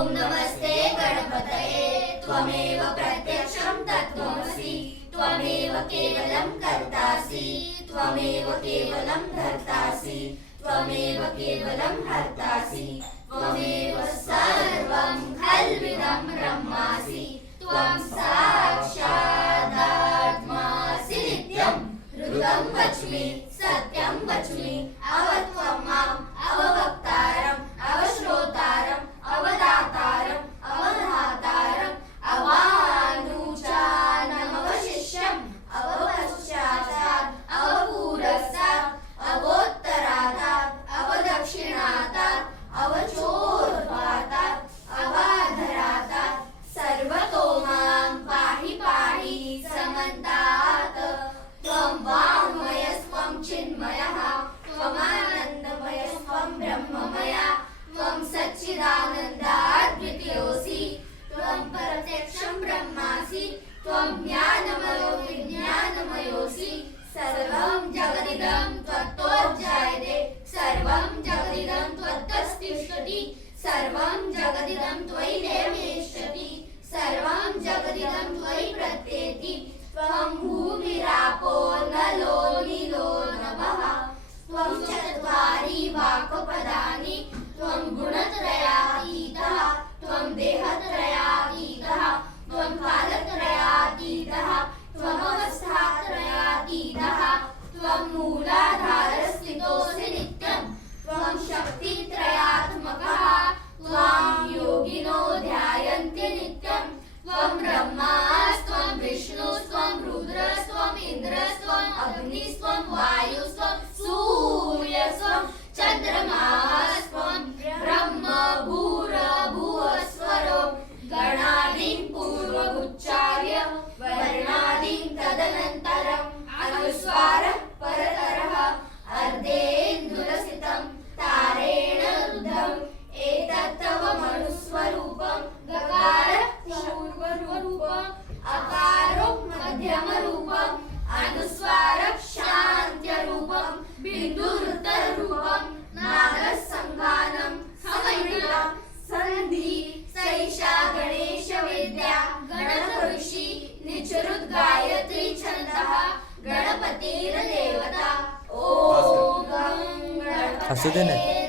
ओम नमस्ते गणपतये त्वमेव प्रत्यक्षं तत्त्वमसि त्वमेव केवलं कर्तासि त्वमेव केवलं धर्तासि त्वमेव केवलं हर्तासि त्वमेव सर्वं खल्विदं ब्रह्मासि त्वं साक्षादात्मासि नित्यं ऋतं वच्मि सत्यं वच्मि अवत्वं माम् अववक्तारम् अवश्रोतारम् अवदातारम् अवधातारम् अवानुचानमवशिष्यम् अवपश्चातात् अवपुरस्तात् अवोत्तरातात् अवदक्षिणातात् अवचोर्ध्वातात् अवाधरातात् सर्वतो मां पाहि पाहि समन्तात् त्वं वाङ्मयस्त्वं चिन्मयः त्वमानन्दमयस्त्वं ब्रह्ममया त्वं सच्चिदानन्दाद्वितीयोऽसि त्वं प्रत्यक्षं ब्रह्मासि त्वं ज्ञानमयो विज्ञानमयोऽसि सर्वं जगदिदं त्वत्तोऽजायते सर्वं जगदिदं त्वत्तस्तिष्ठति सर्वं जगदिदं त्वयि निविष्टति सर्वं जगदिदं त्वयि प्रत्येति त्वं भूमिरापो नलो नीलो नभः त्वं चत्वारि वाक्पदानि त्वं गुणत्रयातीतः त्वं देहत्रयातीतः त्वं कालत्रयातीतः त्वमवस्थात्रयातीतः त्वं मूलाधारस्थितोऽसि नित्यं त्वं शक्तित्रयात्मकः त्वां योगिनो ध्यायन्ति नित्यं त्वं ब्रह्मास्त्वं विष्णुस्त्वं रुद्रस्त्वम् इन्द्रस्त्वम् अग्निस्त्वं वायुस्त्वं सूर्यस्त्वं चन्द्रमास्त्वं ब्रह्म भूरभुवस्वरो गणादीन् पूर्वमुच्चार्य वर्णादीन् तदनन्तरम् अनुस्वारः परतरः अर्धेन्दुलसितं तारेण रुद्धम् एतत्तव मनुस्वरूपं गकारः पूर्वरूपम् अकारो मध्यमरूपम् अनुस्वारः शान्त्यरूपं बिन्दुरुत्तररूपं नादः संघानं समैला सन्धि सैषा गणेशविद्या गणकऋषि निचरुद्गायत्री छन्दः गणपतिर्देवता ॐ गं गणपतये